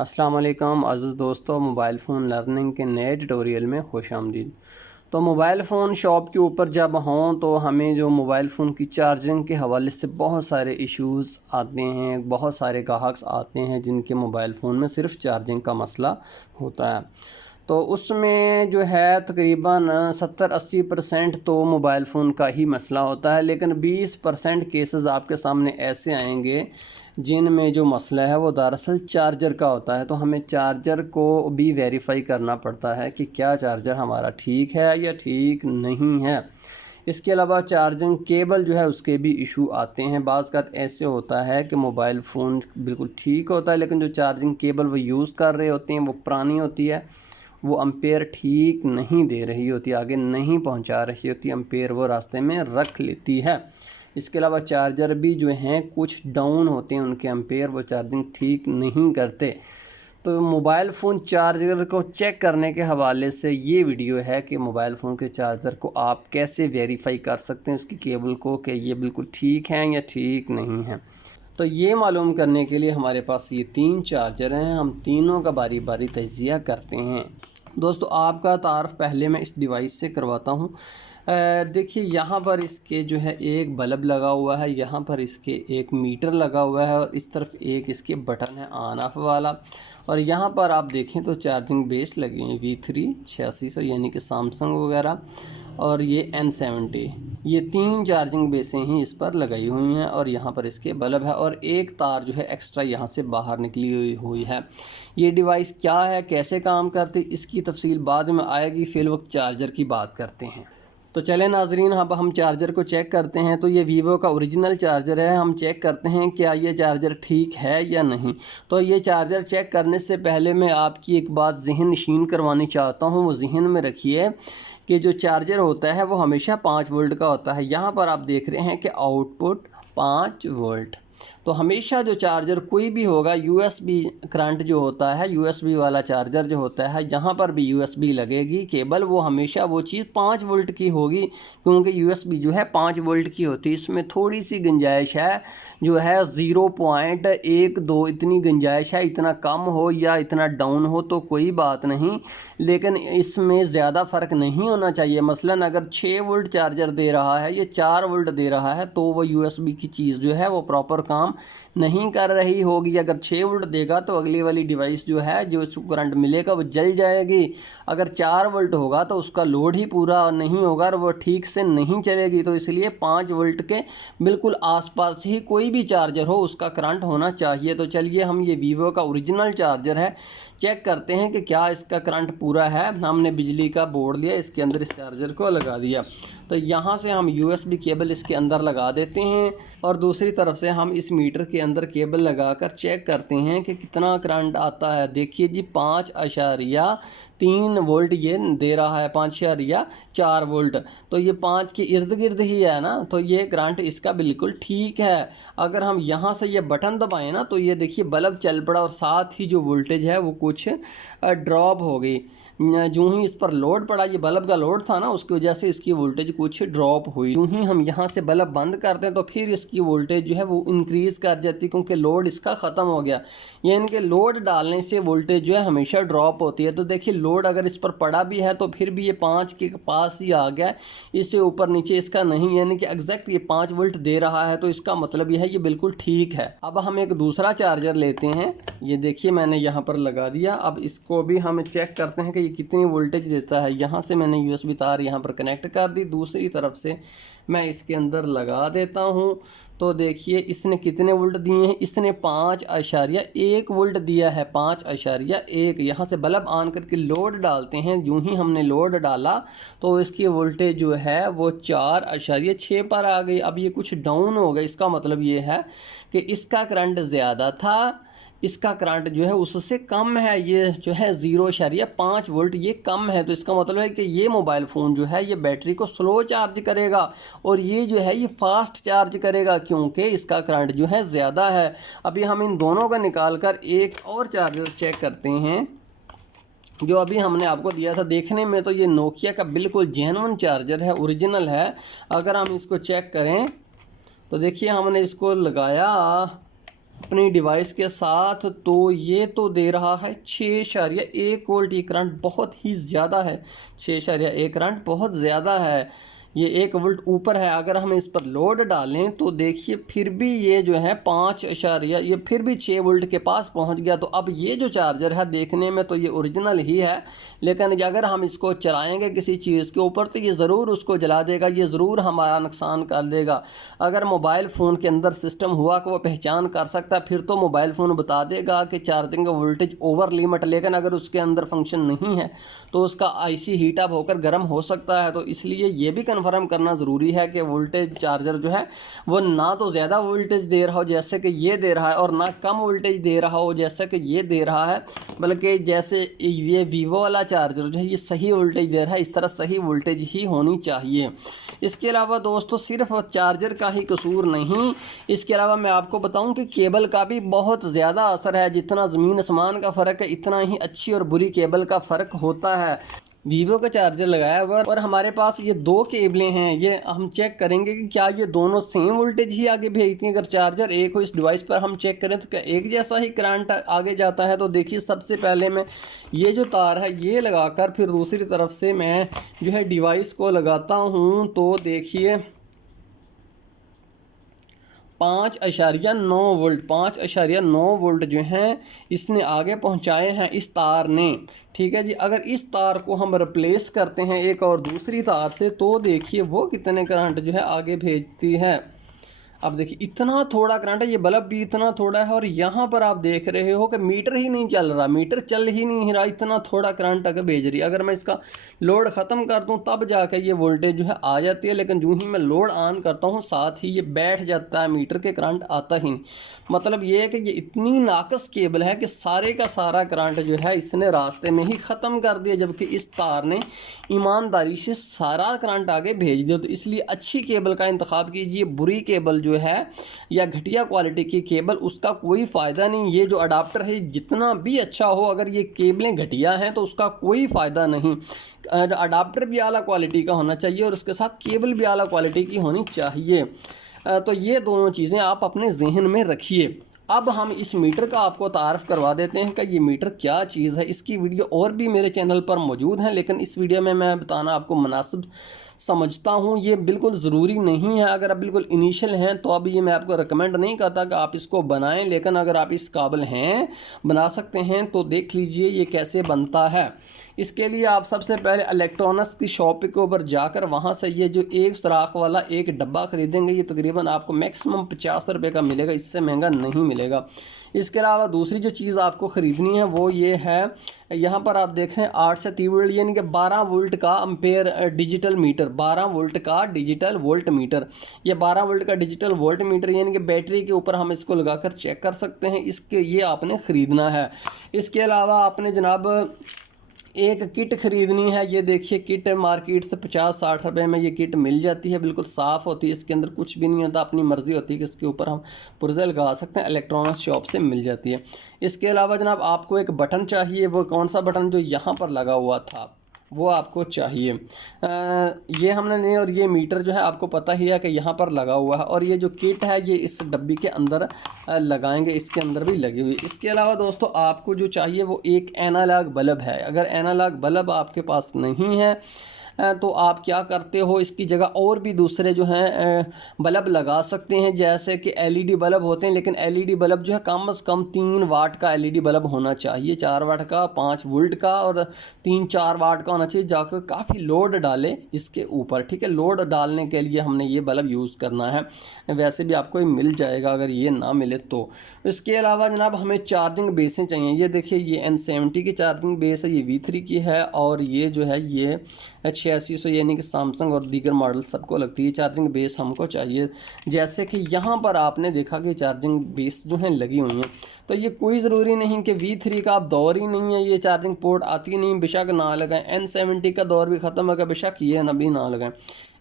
अस्सलाम वालेकुम अज़ीज़ दोस्तों, मोबाइल फ़ोन लर्निंग के नए ट्यूटोरियल में खुश आमदीद। तो मोबाइल फ़ोन शॉप के ऊपर जब हों तो हमें जो मोबाइल फ़ोन की चार्जिंग के हवाले से बहुत सारे इश्यूज़ आते हैं, बहुत सारे ग्राहक आते हैं जिनके मोबाइल फ़ोन में सिर्फ चार्जिंग का मसला होता है। तो उसमें जो है तकरीबन 70-80% तो मोबाइल फ़ोन का ही मसला होता है, लेकिन 20% केसेस आपके सामने ऐसे आएंगे जिनमें जो मसला है वो दरअसल चार्जर का होता है। तो हमें चार्जर को भी वेरीफाई करना पड़ता है कि क्या चार्जर हमारा ठीक है या ठीक नहीं है। इसके अलावा चार्जिंग केबल जो है उसके भी इशू आते हैं। बाज़ का ऐसे होता है कि मोबाइल फ़ोन बिल्कुल ठीक होता है, लेकिन जो चार्जिंग केबल वो यूज़ कर रहे होते हैं वो पुरानी होती है, वो एम्पेयर ठीक नहीं दे रही होती, आगे नहीं पहुंचा रही होती, एम्पेयर वो रास्ते में रख लेती है। इसके अलावा चार्जर भी जो हैं कुछ डाउन होते हैं, उनके एम्पेयर वो चार्जिंग ठीक नहीं करते। तो मोबाइल फ़ोन चार्जर को चेक करने के हवाले से ये वीडियो है कि मोबाइल फ़ोन के चार्जर को आप कैसे वेरीफाई कर सकते हैं उसकी केबल को, कि ये बिल्कुल ठीक हैं या ठीक नहीं हैं। तो ये मालूम करने के लिए हमारे पास ये 3 चार्जर हैं, हम तीनों का बारी बारी तज्ज़िया करते हैं। दोस्तों, आपका तारुफ़ पहले मैं इस डिवाइस से करवाता हूँ। देखिए, यहाँ पर इसके जो है एक बल्ब लगा हुआ है, यहाँ पर इसके एक मीटर लगा हुआ है और इस तरफ एक इसके बटन है ऑन ऑफ वाला। और यहाँ पर आप देखें तो चार्जिंग बेस लगे हैं V3 8600 यानी कि सैमसंग वगैरह, और ये N70, ये 3 चार्जिंग बेसें ही इस पर लगाई हुई हैं। और यहाँ पर इसके बल्ब है और एक तार जो है एक्स्ट्रा यहाँ से बाहर निकली हुई है। ये डिवाइस क्या है, कैसे काम करती, इसकी तफसील बाद में आएगी। फ़िल वक्त चार्जर की बात करते हैं। तो चलें नाजरीन, अब हम चार्जर को चेक करते हैं। तो ये वीवो का ओरिजिनल चार्जर है। हम चेक करते हैं क्या ये चार्जर ठीक है या नहीं। तो ये चार्जर चेक करने से पहले मैं आपकी एक बात जहन नशीन करवानी चाहता हूँ, वो जहन में रखिए कि जो चार्जर होता है वो हमेशा 5 वोल्ट का होता है। यहाँ पर आप देख रहे हैं कि आउटपुट 5 वोल्ट। तो हमेशा जो चार्जर कोई भी होगा, USB करंट जो होता है, USB वाला चार्जर जो होता है, जहाँ पर भी USB लगेगी केबल, वो हमेशा वो चीज़ 5 वोल्ट की होगी, क्योंकि USB जो है 5 वोल्ट की होती है। इसमें थोड़ी सी गुंजाइश है, जो है 0.12 इतनी गुंजाइश है। इतना कम हो या इतना डाउन हो तो कोई बात नहीं, लेकिन इसमें ज़्यादा फ़र्क नहीं होना चाहिए। मसलन अगर 6 वोल्ट चार्जर दे रहा है, ये 4 वोल्ट दे रहा है, तो वो USB की चीज़ जो है वो प्रॉपर काम नहीं कर रही होगी। अगर 6 वोल्ट देगा तो अगली वाली डिवाइस जो है, जो उसको करंट मिलेगा वो जल जाएगी। अगर 4 वोल्ट होगा तो उसका लोड ही पूरा नहीं होगा और वो ठीक से नहीं चलेगी। तो इसलिए 5 वोल्ट के बिल्कुल आसपास ही कोई भी चार्जर हो उसका करंट होना चाहिए। तो चलिए, हम ये वीवो का ओरिजिनल चार्जर है, चेक करते हैं कि क्या इसका करंट पूरा है। हमने बिजली का बोर्ड लिया, इसके अंदर इस चार्जर को लगा दिया। तो यहाँ से हम USB केबल इसके अंदर लगा देते हैं और दूसरी तरफ से हम इस मीटर के अंदर केबल लगाकर चेक करते हैं कि कितना करंट आता है। देखिए जी, 5.3 वोल्ट ये दे रहा है, 5.4 वोल्ट। तो ये 5 के इर्द गिर्द ही है ना, तो ये करंट इसका बिल्कुल ठीक है। अगर हम यहाँ से ये बटन दबाएं ना, तो ये देखिए बल्ब चल पड़ा और साथ ही जो वोल्टेज है वो कुछ ड्रॉप हो गई। जो ही इस पर लोड पड़ा, ये बल्ब का लोड था ना, उसकी वजह से इसकी वोल्टेज कुछ ड्रॉप हुई। जो ही हम यहाँ से बल्ब बंद करते हैं तो फिर इसकी वोल्टेज जो है वो इंक्रीज़ कर जाती है, क्योंकि लोड इसका ख़त्म हो गया। ये इनके लोड डालने से वोल्टेज जो है हमेशा ड्रॉप होती है। तो देखिए, लोड अगर इस पर पड़ा भी है तो फिर भी ये 5 के पास ही आ गया, इससे ऊपर नीचे इसका नहीं, यानी कि एग्जैक्ट ये 5 वोल्ट दे रहा है। तो इसका मतलब यह है ये बिल्कुल ठीक है। अब हम एक दूसरा चार्जर लेते हैं, ये देखिए मैंने यहाँ पर लगा दिया। अब इसको भी हम चेक करते हैं कि कितनी वोल्टेज देता है। यहाँ से मैंने USB तार यहाँ पर कनेक्ट कर दी, दूसरी तरफ से मैं इसके अंदर लगा देता हूँ। तो देखिए इसने कितने वोल्ट दिए हैं, इसने 5.1 वोल्ट दिया है, 5.1। यहाँ से बल्ब ऑन करके लोड डालते हैं, यूँ ही हमने लोड डाला तो इसकी वोल्टेज जो है वो 4.6 पर आ गई। अब ये कुछ डाउन हो गया, इसका मतलब ये है कि इसका करंट ज़्यादा था, इसका करंट जो है उससे कम है। ये जो है 0.5 वोल्ट ये कम है। तो इसका मतलब है कि ये मोबाइल फ़ोन जो है ये बैटरी को स्लो चार्ज करेगा और ये जो है ये फास्ट चार्ज करेगा, क्योंकि इसका करंट जो है ज़्यादा है। अभी हम इन दोनों का निकाल कर एक और चार्जर चेक करते हैं जो अभी हमने आपको दिया था। देखने में तो ये नोकिया का बिल्कुल जेन्युइन चार्जर है, ओरिजिनल है। अगर हम इसको चेक करें तो देखिए, हमने इसको लगाया अपनी डिवाइस के साथ, तो ये तो दे रहा है 6.1 वोल्ट। ये करंट बहुत ही ज़्यादा है, 6.1 करंट बहुत ज़्यादा है, ये 1 वोल्ट ऊपर है। अगर हम इस पर लोड डालें तो देखिए फिर भी ये जो है 5 इशारिया, ये फिर भी 6 वोल्ट के पास पहुंच गया। तो अब ये जो चार्जर है देखने में तो ये ओरिजिनल ही है, लेकिन अगर हम इसको चलाएंगे किसी चीज़ के ऊपर तो ये ज़रूर उसको जला देगा, ये ज़रूर हमारा नुकसान कर देगा। अगर मोबाइल फ़ोन के अंदर सिस्टम हुआ कि वो पहचान कर सकता है, फिर तो मोबाइल फ़ोन बता देगा कि चार्जिंग का वोल्टेज ओवर लिमिट, लेकिन अगर उसके अंदर फंक्शन नहीं है तो उसका आईसी हीट अप होकर गर्म हो सकता है। तो इसलिए ये भी कन्फर्म करना ज़रूरी है कि वोल्टेज चार्जर जो है वो ना तो ज़्यादा वोल्टेज दे रहा हो जैसे कि ये दे रहा है, और ना कम वोल्टेज दे रहा हो जैसे कि ये दे रहा है, बल्कि जैसे ये वीवो वाला चार्जर जो है ये सही वोल्टेज दे रहा है, इस तरह सही वोल्टेज ही होनी चाहिए। इसके अलावा दोस्तों सिर्फ चार्जर का ही कसूर नहीं, इसके अलावा मैं आपको बताऊं कि केबल का भी बहुत ज़्यादा असर है। जितना ज़मीन आसमान का फ़र्क है इतना ही अच्छी और बुरी केबल का फ़र्क होता है। वीवो का चार्जर लगाया हुआ है और हमारे पास ये 2 केबलें हैं, ये हम चेक करेंगे कि क्या ये दोनों सेम वोल्टेज ही आगे भेजती हैं। अगर चार्जर एक हो इस डिवाइस पर हम चेक करें तो क्या एक जैसा ही करंट आगे जाता है। तो देखिए सबसे पहले मैं ये जो तार है ये लगाकर फिर दूसरी तरफ से मैं जो है डिवाइस को लगाता हूँ, तो देखिए 5.9 वोल्ट, 5.9 वोल्ट जो हैं इसने आगे पहुंचाए हैं इस तार ने। ठीक है जी, अगर इस तार को हम रिप्लेस करते हैं एक और दूसरी तार से तो देखिए वो कितने करंट जो है आगे भेजती है। अब देखिए इतना थोड़ा करंट है, ये बल्ब भी इतना थोड़ा है, और यहाँ पर आप देख रहे हो कि मीटर ही नहीं चल रहा, मीटर चल ही नहीं रहा, इतना थोड़ा करंट अगर भेज रही है। अगर मैं इसका लोड ख़त्म कर दूँ तब जाकर ये वोल्टेज जो है आ जाती है, लेकिन जो ही मैं लोड ऑन करता हूँ साथ ही ये बैठ जाता है, मीटर के करंट आता ही नहीं। मतलब ये है कि ये इतनी नाकस केबल है कि सारे का सारा करंट जो है इसने रास्ते में ही ख़त्म कर दिया, जबकि इस तार ने ईमानदारी से सारा करंट आगे भेज दिया। तो इसलिए अच्छी केबल का इंतखाब कीजिए, बुरी केबल जो है या घटिया क्वालिटी की केबल उसका कोई फ़ायदा नहीं। ये जो अडाप्टर है जितना भी अच्छा हो, अगर ये केबलें घटिया हैं तो उसका कोई फ़ायदा नहीं। अडाप्टर भी आला क्वालिटी का होना चाहिए और उसके साथ केबल भी आला क्वालिटी की होनी चाहिए। तो ये दोनों चीज़ें आप अपने जहन में रखिए। अब हम इस मीटर का आपको तारफ़ करवा देते हैं कि ये मीटर क्या चीज़ है। इसकी वीडियो और भी मेरे चैनल पर मौजूद हैं, लेकिन इस वीडियो में मैं बताना आपको मुनासिब समझता हूँ। ये बिल्कुल ज़रूरी नहीं है, अगर आप बिल्कुल इनिशियल हैं तो अब ये मैं आपको रिकमेंड नहीं करता कि आप इसको बनाएं, लेकिन अगर आप इस काबिल हैं बना सकते हैं तो देख लीजिए ये कैसे बनता है। इसके लिए आप सबसे पहले इलेक्ट्रॉनिक्स की शॉप के ऊपर जाकर वहाँ से ये जो एक सुराख वाला एक डब्बा ख़रीदेंगे, ये तकरीबन आपको मैक्सिमम 50 रुपये का मिलेगा, इससे महंगा नहीं मिलेगा। इसके अलावा दूसरी जो चीज़ आपको ख़रीदनी है वो ये है, यहाँ पर आप देख रहे हैं 8 से 3 वोल्ट यानी कि 12 वोल्ट का एम्पेयर डिजिटल मीटर, 12 वोल्ट का डिजिटल वोल्ट मीटर। ये 12 वोल्ट का डिजिटल वोल्ट मीटर यानी कि बैटरी के ऊपर हम इसको लगाकर चेक कर सकते हैं, इसके ये आपने ख़रीदना है। इसके अलावा आपने जनाब एक किट ख़रीदनी है। ये देखिए किट मार्केट से 50-60 रुपये में ये किट मिल जाती है, बिल्कुल साफ़ होती है, इसके अंदर कुछ भी नहीं होता, अपनी मर्ज़ी होती है कि इसके ऊपर हम पुर्ज़े लगा सकते हैं, इलेक्ट्रॉनिक्स शॉप से मिल जाती है। इसके अलावा जनाब आपको एक बटन चाहिए, वो कौन सा बटन, जो यहाँ पर लगा हुआ था वो आपको चाहिए। ये हमने नहीं, और ये मीटर जो है आपको पता ही है कि यहाँ पर लगा हुआ है, और ये जो किट है ये इस डब्बी के अंदर लगाएंगे, इसके अंदर भी लगी हुई। इसके अलावा दोस्तों आपको जो चाहिए वो एक एनालॉग बल्ब है। अगर एनालॉग बल्ब आपके पास नहीं है तो आप क्या करते हो, इसकी जगह और भी दूसरे जो हैं बल्ब लगा सकते हैं, जैसे कि एलईडी बल्ब होते हैं, लेकिन एलईडी बल्ब जो है कम से कम 3 वाट का एलईडी बल्ब होना चाहिए, 4 वाट का, 5 वोल्ट का और 3-4 वाट का होना चाहिए, जाकर काफ़ी लोड डाले इसके ऊपर। ठीक है, लोड डालने के लिए हमने ये बल्ब यूज़ करना है, वैसे भी आपको मिल जाएगा अगर ये ना मिले तो। इसके अलावा जनाब हमें चार्जिंग बेसें चाहिए। ये देखिए ये N70 की चार्जिंग बेस है, ये V3 की है, और ये जो है ये 8600 यानी कि सैमसंग और दीगर मॉडल सबको लगती है चार्जिंग बेस हमको चाहिए। जैसे कि यहाँ पर आपने देखा कि चार्जिंग बेस जो हैं लगी हुई हैं, तो ये कोई ज़रूरी नहीं कि V3 का अब दौर ही नहीं है, ये चार्जिंग पोर्ट आती नहीं, बेशक ना लगाएं। N70 का दौर भी ख़त्म हो गया, बेशक ये ना भी ना लगाएं।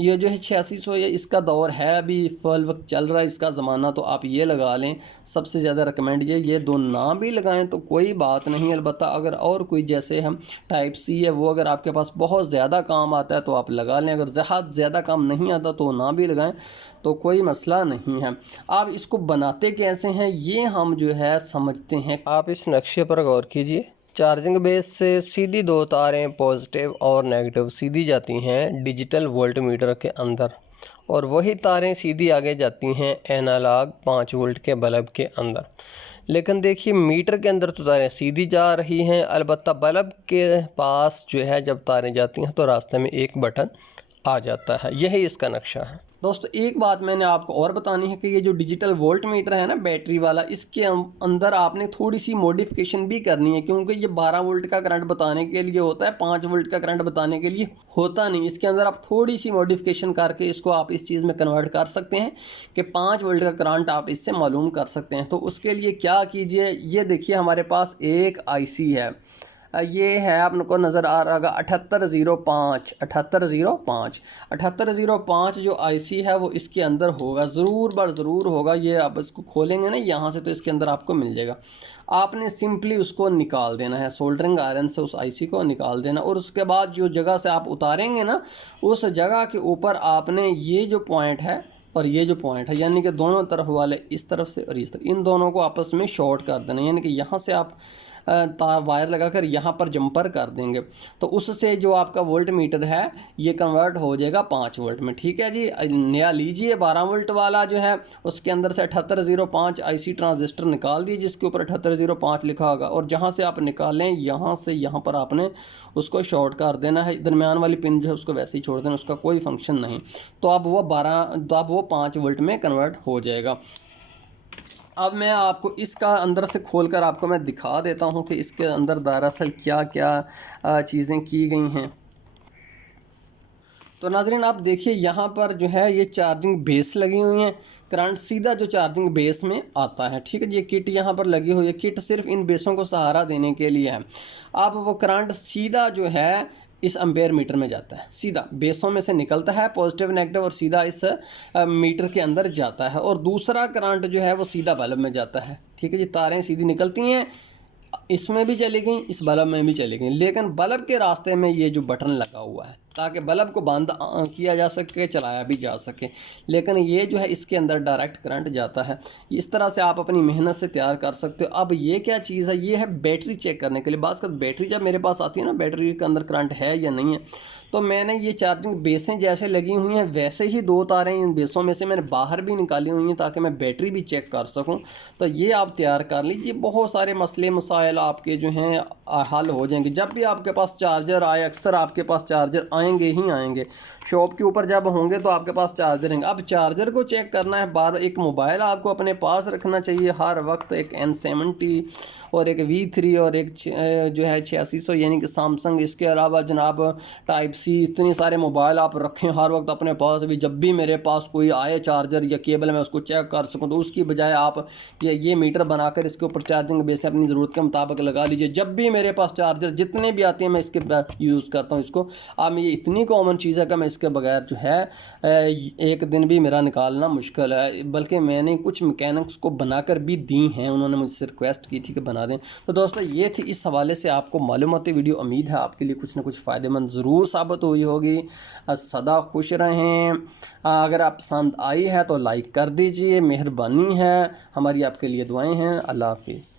ये जो है 8600 ये इसका दौर है, अभी फुल वक्त चल रहा है इसका ज़माना, तो आप ये लगा लें। सबसे ज़्यादा रिकमेंड ये दो ना भी लगाएं तो कोई बात नहीं। अलबत्ता अगर और कोई जैसे हम टाइप सी है वो अगर आपके पास बहुत ज़्यादा काम आता है तो आप लगा लें, अगर ज़्यादा काम नहीं आता तो ना भी लगाएं, तो कोई मसला नहीं है। आप इसको बनाते कैसे हैं ये हम जो है समझते हैं। आप इस नक्शे पर गौर कीजिए। चार्जिंग बेस से सीधी दो तारें पॉजिटिव और नेगेटिव सीधी जाती हैं डिजिटल वोल्ट मीटर के अंदर, और वही तारें सीधी आगे जाती हैं एनालॉग 5 वोल्ट के बल्ब के अंदर। लेकिन देखिए मीटर के अंदर तो तारें सीधी जा रही हैं, अलबत्ता बल्ब के पास जो है जब तारें जाती हैं तो रास्ते में एक बटन आ जाता है। यही इसका नक्शा है। दोस्तों एक बात मैंने आपको और बतानी है कि ये जो डिजिटल वोल्ट मीटर है ना बैटरी वाला, इसके अंदर आपने थोड़ी सी मॉडिफिकेशन भी करनी है, क्योंकि ये 12 वोल्ट का करंट बताने के लिए होता है, 5 वोल्ट का करंट बताने के लिए होता नहीं। इसके अंदर आप थोड़ी सी मॉडिफिकेशन करके इसको आप इस चीज़ में कन्वर्ट कर सकते हैं कि 5 वोल्ट का करंट आप इससे मालूम कर सकते हैं। तो उसके लिए क्या कीजिए, ये देखिए हमारे पास एक IC है, ये है आपको नज़र आ रहा होगा 7805 जो IC है वो इसके अंदर होगा, ज़रूर होगा। ये आप इसको खोलेंगे ना यहाँ से तो इसके अंदर आपको मिल जाएगा। आपने सिंपली उसको निकाल देना है, सोल्डरिंग आयरन से उस IC को निकाल देना, और उसके बाद जो जगह से आप उतारेंगे ना उस जगह के ऊपर आपने ये जो पॉइंट है और ये जो पॉइंट है, यानी कि दोनों तरफ वाले इस तरफ से और इस तरफ, इन दोनों को आपस में शॉर्ट कर देना, यानी कि यहाँ से आप वायर लगाकर यहाँ पर जंपर कर देंगे, तो उससे जो आपका वोल्ट मीटर है ये कन्वर्ट हो जाएगा 5 वोल्ट में। ठीक है जी। नया लीजिए 12 वोल्ट वाला जो है उसके अंदर से 7805 IC ट्रांजिस्टर निकाल दीजिए जिसके ऊपर 7805 लिखा होगा, और जहाँ से आप निकालें यहाँ से यहाँ पर आपने उसको शॉर्ट कर देना है। दरमियान वाली पिन जो है उसको वैसे ही छोड़ देना, उसका कोई फंक्शन नहीं। तो अब वो 5 वोल्ट में कन्वर्ट हो जाएगा। अब मैं आपको इसका अंदर से खोलकर आपको मैं दिखा देता हूं कि इसके अंदर दरअसल क्या क्या चीज़ें की गई हैं। तो नाज़रीन आप देखिए यहाँ पर जो है ये चार्जिंग बेस लगी हुई हैं, करंट सीधा जो चार्जिंग बेस में आता है। ठीक है, ये किट यहाँ पर लगी हुई है, किट सिर्फ इन बेसों को सहारा देने के लिए है। अब वो करंट सीधा जो है इस एम्पेयर मीटर में जाता है, सीधा बेसों में से निकलता है पॉजिटिव नेगेटिव और सीधा इस मीटर के अंदर जाता है, और दूसरा करंट जो है वो सीधा बल्ब में जाता है। ठीक है जी, तारें सीधी निकलती हैं, इसमें भी चली गई, इस बल्ब में भी चली गई, लेकिन बल्ब के रास्ते में ये जो बटन लगा हुआ है ताकि बल्ब को बंद किया जा सके, चलाया भी जा सके, लेकिन ये जो है इसके अंदर डायरेक्ट करंट जाता है। इस तरह से आप अपनी मेहनत से तैयार कर सकते हो। अब ये क्या चीज़ है, ये है बैटरी चेक करने के लिए। बात कर बैटरी जब मेरे पास आती है ना, बैटरी के अंदर करंट है या नहीं है, तो मैंने ये चार्जिंग बेसें जैसे लगी हुई हैं वैसे ही 2 तारें इन बेसों में से मैंने बाहर भी निकाली हुई हैं ताकि मैं बैटरी भी चेक कर सकूं। तो ये आप तैयार कर लीजिए, बहुत सारे मसले मसाइल आपके जो हैं हल हो जाएंगे। जब भी आपके पास चार्जर आए, अक्सर आपके पास चार्जर आएंगे ही आएंगे, शॉप के ऊपर जब होंगे तो आपके पास चार्जर रहेंगे। अब चार्जर को चेक करना है, बार एक मोबाइल आपको अपने पास रखना चाहिए हर वक्त, एक N70 और एक V3 और एक जो है 8600 यानी कि सैमसंग। इसके अलावा जनाब टाइप सी, इतने सारे मोबाइल आप रखें हर वक्त अपने पास भी, जब भी मेरे पास कोई आए चार्जर या केबल मैं उसको चेक कर सकूं। तो उसकी बजाय आप ये मीटर बनाकर इसके ऊपर चार्जिंग बेस अपनी ज़रूरत के मुताबिक लगा लीजिए। जब भी मेरे पास चार्जर जितने भी आते हैं मैं इसके यूज़ करता हूँ इसको। अब ये इतनी कॉमन चीज़ है कि मैं इसके बगैर जो है एक दिन भी मेरा निकालना मुश्किल है, बल्कि मैंने कुछ मैकेनिक्स को बनाकर भी दी हैं, उन्होंने मुझसे रिक्वेस्ट की थी कि बना दें। तो दोस्तों ये थी इस हवाले से आपको मालूमाती वीडियो, उम्मीद है आपके लिए कुछ ना कुछ फ़ायदेमंद ज़रूर साबित हुई होगी। सदा खुश रहें। अगर आप पसंद आई है तो लाइक कर दीजिए, मेहरबानी है, हमारी आपके लिए दुआएं हैं। अल्लाह हाफिज़।